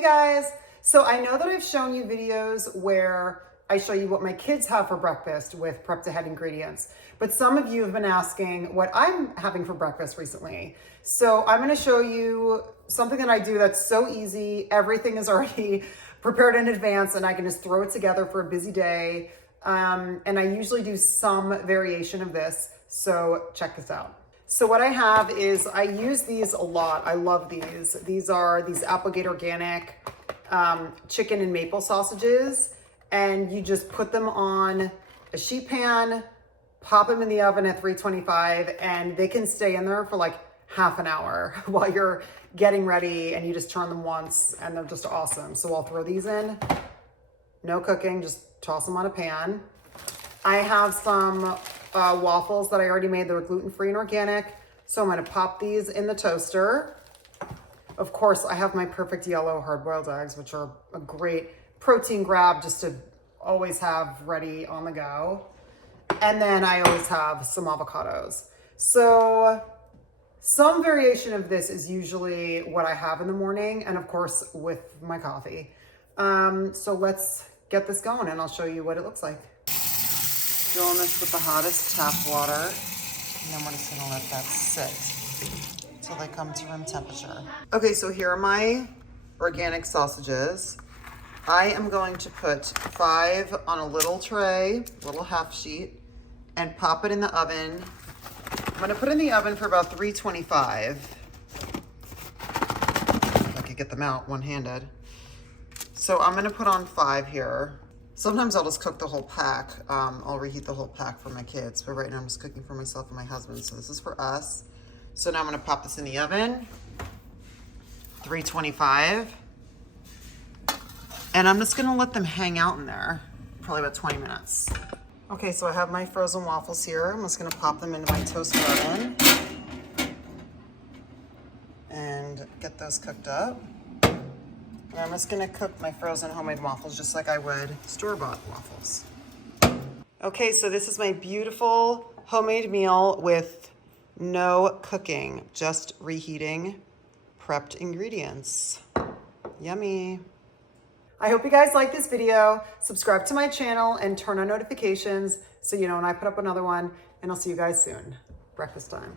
Hey guys, so I know that I've shown you videos where I show you what my kids have for breakfast with prepped ahead ingredients, but some of you have been asking what I'm having for breakfast recently. So I'm gonna show you something that I do that's so easy. Everything is already prepared in advance and I can just throw it together for a busy day. And I usually do some variation of this, so check this out. So what I have is, I use these a lot. I love these. These are these Applegate Organic chicken and maple sausages. And you just put them on a sheet pan, pop them in the oven at 325, and they can stay in there for like half an hour while you're getting ready, and you just turn them once and they're just awesome. So I'll throw these in, no cooking, just toss them on a pan. I have some waffles that I already made that are gluten-free and organic. So I'm gonna pop these in the toaster. Of course, I have my perfect yellow hard-boiled eggs, which are a great protein grab just to always have ready on the go. And then I always have some avocados. So some variation of this is usually what I have in the morning, and of course with my coffee. So let's get this going and I'll show you what it looks like. Filling this with the hottest tap water, and then we're just gonna let that sit until they come to room temperature. Okay, so here are my organic sausages. I am going to put 5 on a little tray, little half sheet, and pop it in the oven. I'm gonna put it in the oven for about 325. If I could get them out one-handed. So I'm gonna put on 5 here. Sometimes I'll just cook the whole pack. I'll reheat the whole pack for my kids, but right now I'm just cooking for myself and my husband, so this is for us. So now I'm gonna pop this in the oven, 325. And I'm just gonna let them hang out in there, probably about 20 minutes. Okay, so I have my frozen waffles here. I'm just gonna pop them into my toaster oven and get those cooked up. And I'm just gonna cook my frozen homemade waffles just like I would store-bought waffles. Okay, so this is my beautiful homemade meal with no cooking, just reheating prepped ingredients. Yummy. I hope you guys like this video. Subscribe to my channel and turn on notifications so you know when I put up another one, and I'll see you guys soon. Breakfast time.